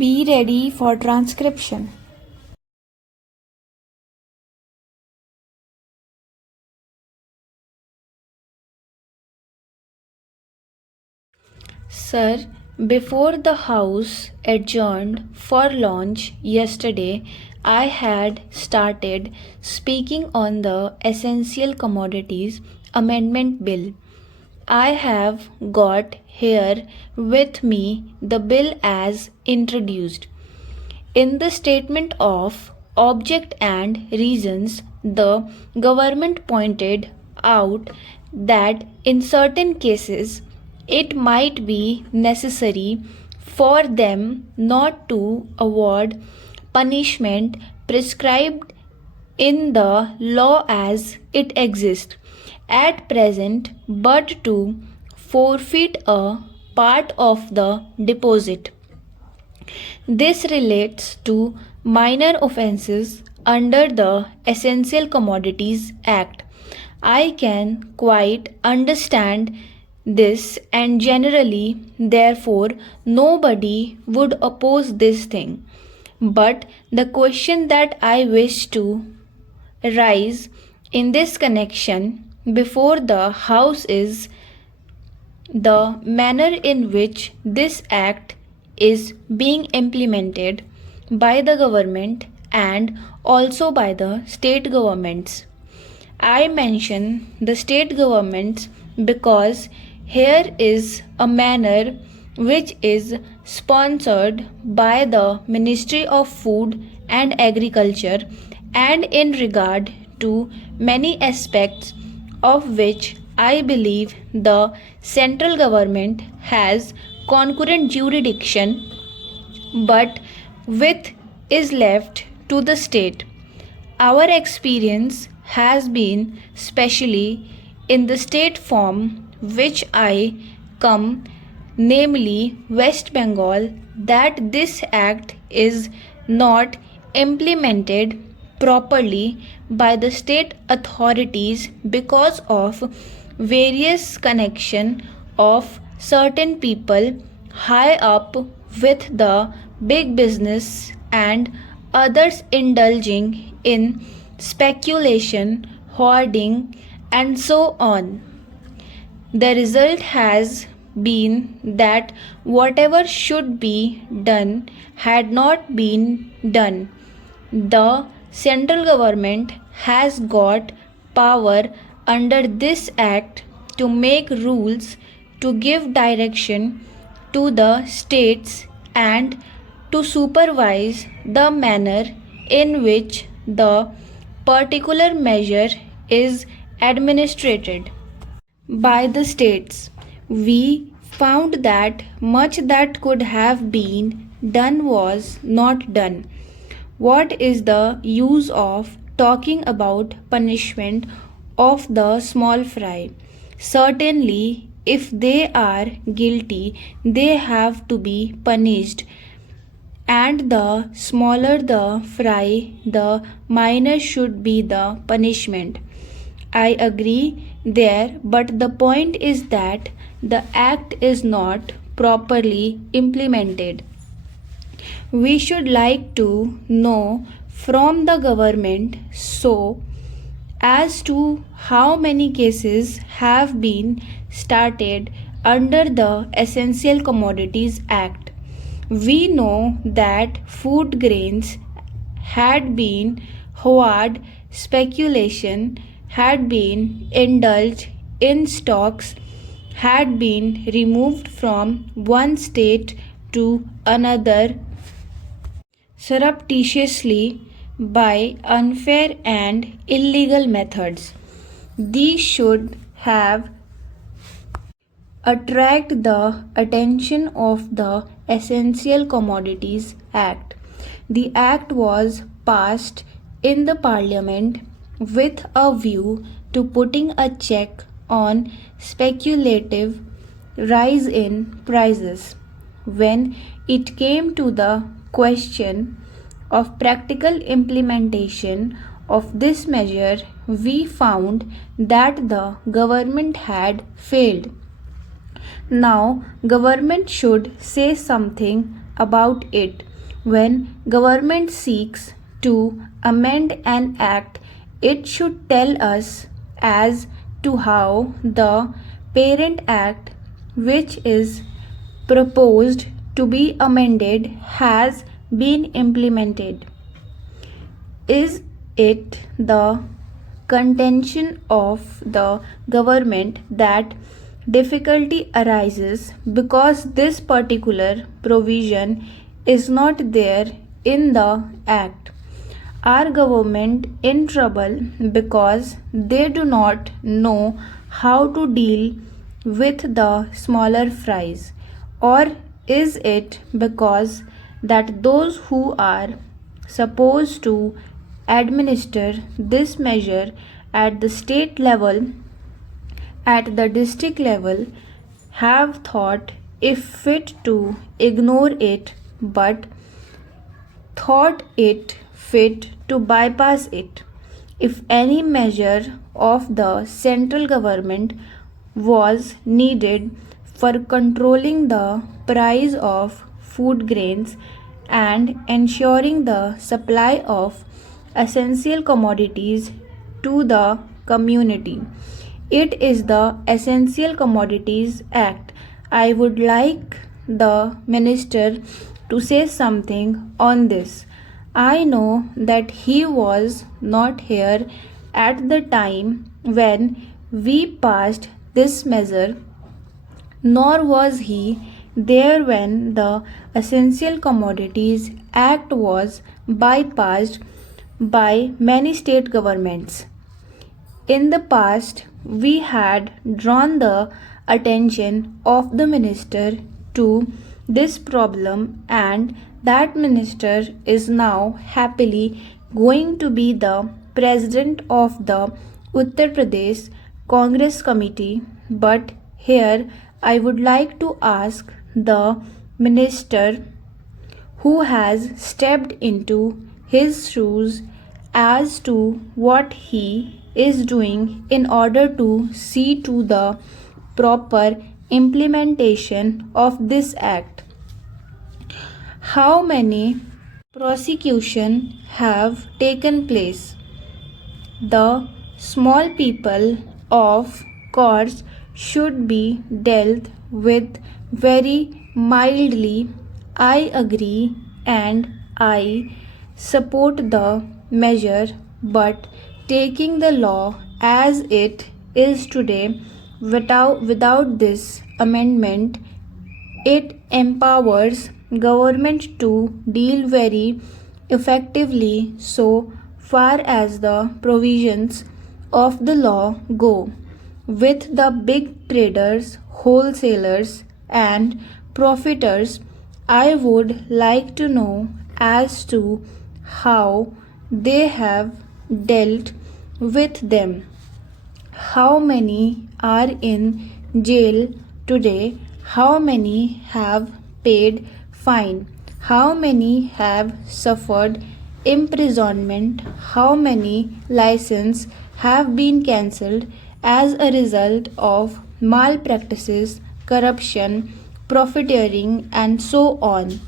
Be ready for transcription. Sir, before the House adjourned for lunch yesterday, I had started speaking on the Essential Commodities Amendment Bill. I have got here with me the bill as introduced. In the statement of object and reasons, the government pointed out that in certain cases it might be necessary for them not to award punishment prescribed in the law as it exists at present, but to forfeit a part of the deposit. This relates to minor offences under the Essential Commodities Act. I can quite understand this, and generally, therefore, nobody would oppose this thing. But the question that I wish to raise in this connection before the House is the manner in which this act is being implemented by the government and also by the state governments. I mention the state governments because here is a manner which is sponsored by the Ministry of Food and Agriculture, and in regard to many aspects of which I believe the central government has concurrent jurisdiction, but with is left to the state. Our experience has been, specially in the state form which I come, namely West Bengal, that this act is not implemented properly by the state authorities because of various connection of certain people high up with the big business and others indulging in speculation, hoarding, and so on. The result has been that whatever should be done had not been done. The central government has got power under this act to make rules, to give direction to the states, and to supervise the manner in which the particular measure is administered by the states. We found that much that could have been done was not done. What is the use of talking about punishment of the small fry? Certainly, if they are guilty, they have to be punished. And the smaller the fry, the minor should be the punishment. I agree there, but the point is that the act is not properly implemented. We should like to know from the government so as to how many cases have been started under the Essential Commodities Act. We know that food grains had been hoard, speculation had been indulged in, stocks had been removed from one state to another surreptitiously by unfair and illegal methods. These should have attract the attention of the Essential Commodities Act. The act was passed in the Parliament with a view to putting a check on speculative rise in prices. When it came to the question of practical implementation of this measure, we found that the government had failed. Now, government should say something about it. When government seeks to amend an act, it should tell us as to how the parent act, which is proposed to be amended, has been implemented. Is it the contention of the government that difficulty arises because this particular provision is not there in the act? Are government in trouble because they do not know how to deal with the smaller fries? Or is it because that those who are supposed to administer this measure at the state level, at the district level, have thought it fit to ignore it, but thought it fit to bypass it? If any measure of the central government was needed for controlling the price of food grains and ensuring the supply of essential commodities to the community, it is the Essential Commodities Act. I would like the minister to say something on this. I know that he was not here at the time when we passed this measure, nor was he there when the Essential Commodities Act was bypassed by many state governments. In the past, we had drawn the attention of the minister to this problem, and that minister is now happily going to be the president of the Uttar Pradesh Congress Committee. But here I would like to ask the minister who has stepped into his shoes as to what he is doing in order to see to the proper implementation of this act. How many prosecutions have taken place? The small people, of course, should be dealt with very mildly. I agree and I support the measure, but taking the law as it is today without this amendment, it empowers government to deal very effectively so far as the provisions of the law go with the big traders, wholesalers, and profiteers. I would like to know as to how they have dealt with them. How many are in jail today? How many have paid fine? How many have suffered imprisonment? How many licenses have been cancelled as a result of malpractices, corruption, profiteering, and so on,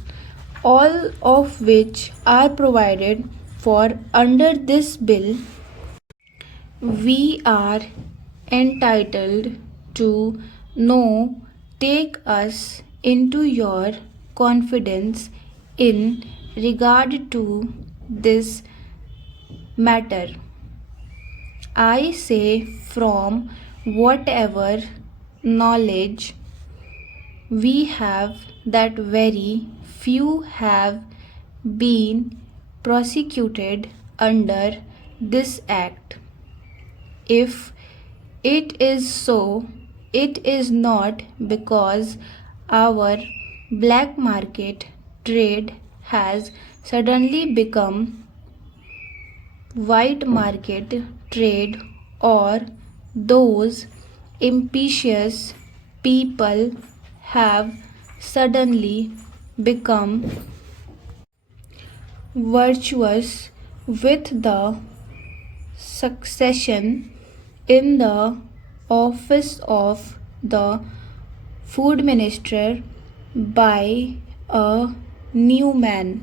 all of which are provided for under this bill? We are entitled to know. Take us into your confidence in regard to this matter. I say from whatever knowledge we have that very few have been prosecuted under this act. If it is so, it is not because our black market trade has suddenly become white market trade, or those imperious people have suddenly become virtuous with the succession in the office of the food minister by a new man.